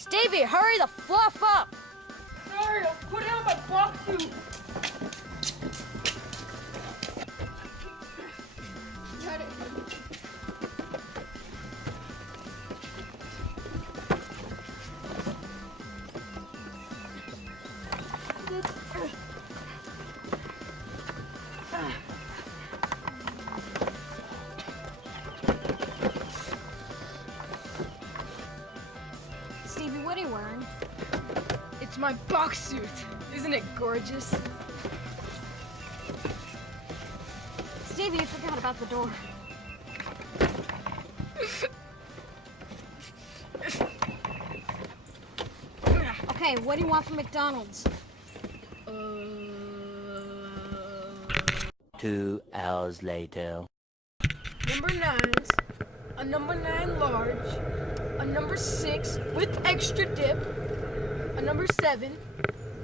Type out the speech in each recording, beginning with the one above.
Stevie, hurry the fluff up! Sorry, I'll put it on my box suit. Got it. Stevie, what are you wearing? It's my box suit. Isn't it gorgeous? Stevie, you forgot about the door. Okay, what do you want from McDonald's? 2 hours later. Number 9s, a number 9 large, a number 6 with extra dip, a number 7,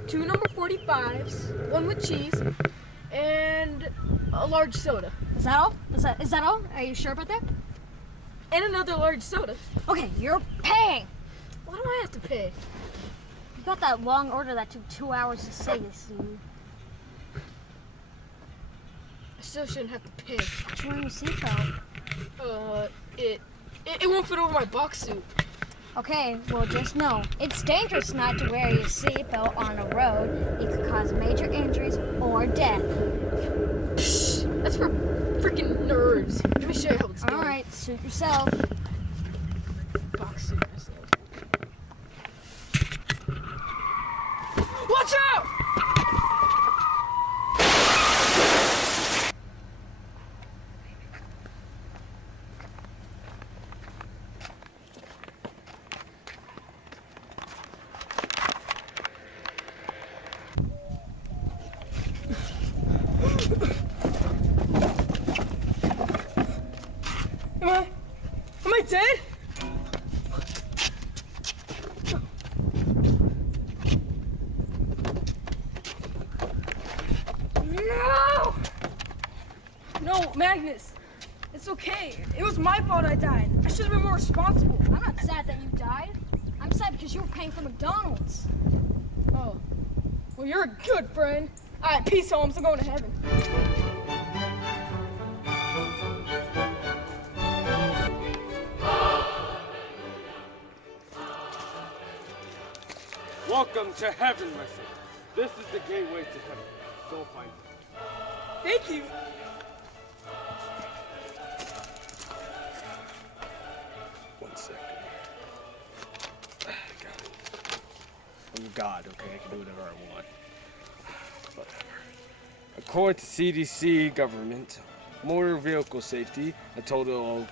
2 number 45s, 1 with cheese, and a large soda. Is that all? Is that all? Are you sure about that? And another large soda. Okay, you're paying. Why do I have to pay? You got that long order that took 2 hours to say this, Stevie. I still shouldn't have to pay. What's wearing your seatbelt? It won't fit over my box suit. Okay, well just know, it's dangerous not to wear your seatbelt on a road. It could cause major injuries or death. Psh, that's for freaking nerds. Let me show you how it's done. Alright, suit yourself. Box suit myself. Watch out! Am I dead? No! No, Magnus. It's okay. It was my fault I died. I should have been more responsible. I'm not sad that you died. I'm sad because you were paying for McDonald's. Oh. Well, you're a good friend. Alright, peace, Holmes. I'm going to heaven. Welcome to heaven, my son. This is the gateway to heaven. Go find it. Thank you. One second. Got it. I'm God, okay? I can do whatever I want. Whatever. According to CDC government, motor vehicle safety, a total of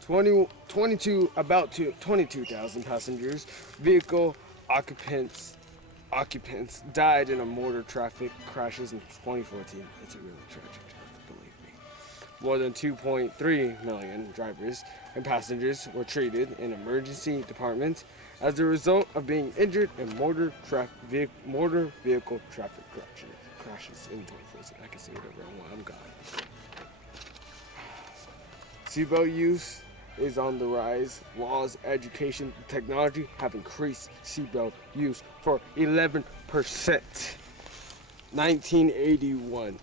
22,000 passengers, vehicle occupants died in a motor traffic crashes in 2014. It's a really tragic death, believe me. More than 2.3 million drivers and passengers were treated in emergency departments as a result of being injured in motor vehicle traffic crashes in 2014. I can say whatever I want. I'm God. Seatbelt use is on the rise. Laws, education, and technology have increased seatbelt use for 11%. 1981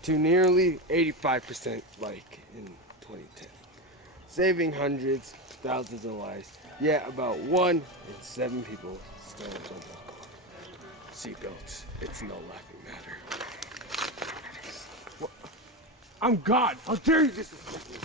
to nearly 85% like in 2010. Saving hundreds, thousands of lives. Yet about 1 in 7 people still don't walk on seatbelts. It's no laughing matter. What? I'm God. How dare you disrespect me?